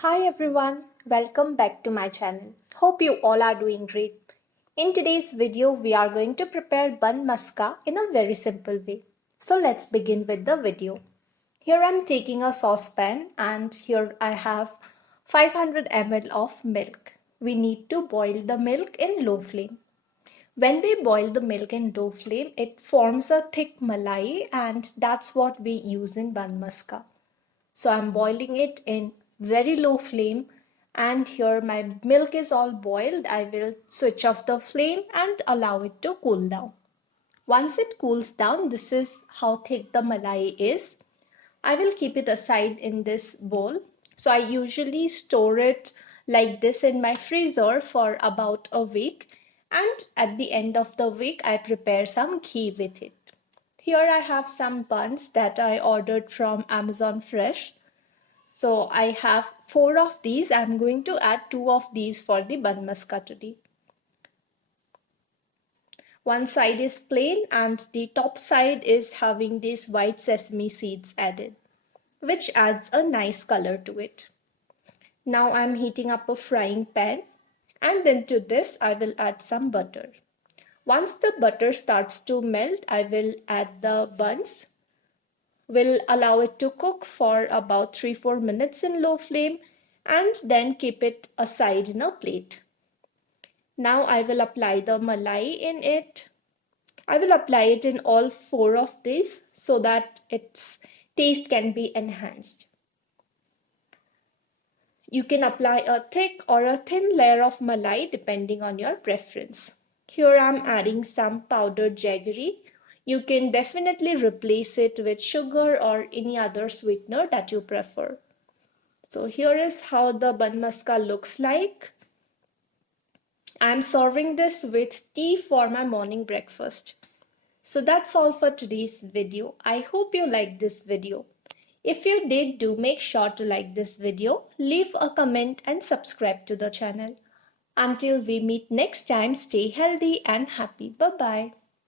Hi everyone, welcome back to my channel. Hope you all are doing great. In today's video, we are going to prepare Bun Maska in a very simple way. So let's begin with the video. Here I'm taking a saucepan and here I have 500 ml of milk. We need to boil the milk in low flame. When we boil the milk in low flame, it forms a thick malai and that's what we use in Bun Maska. So I'm boiling it in very low flame and here my milk is all boiled. I will switch off the flame and allow it to cool down. Once it cools down, this is how thick the malai is. I will keep it aside in this bowl. So I usually store it like this in my freezer for about a week, and at the end of the week I prepare some ghee with it. Here I have some buns that I ordered from Amazon Fresh. So I have 4 of these. I'm going to add 2 of these for the Bun Maska today. One side is plain and the top side is having these white sesame seeds added, which adds a nice color to it. Now I'm heating up a frying pan and then to this I will add some butter. Once the butter starts to melt, I will add the buns. We'll allow it to cook for about 3-4 minutes in low flame and then keep it aside in a plate. Now I will apply the malai in it. I will apply it in all 4 of these so that its taste can be enhanced. You can apply a thick or a thin layer of malai depending on your preference. Here I am adding some powdered jaggery. You can definitely replace it with sugar or any other sweetener that you prefer. So here is how the Bun Maska looks like. I'm serving this with tea for my morning breakfast. So that's all for today's video. I hope you liked this video. If you did, do make sure to like this video, leave a comment and subscribe to the channel. Until we meet next time, stay healthy and happy. Bye-bye.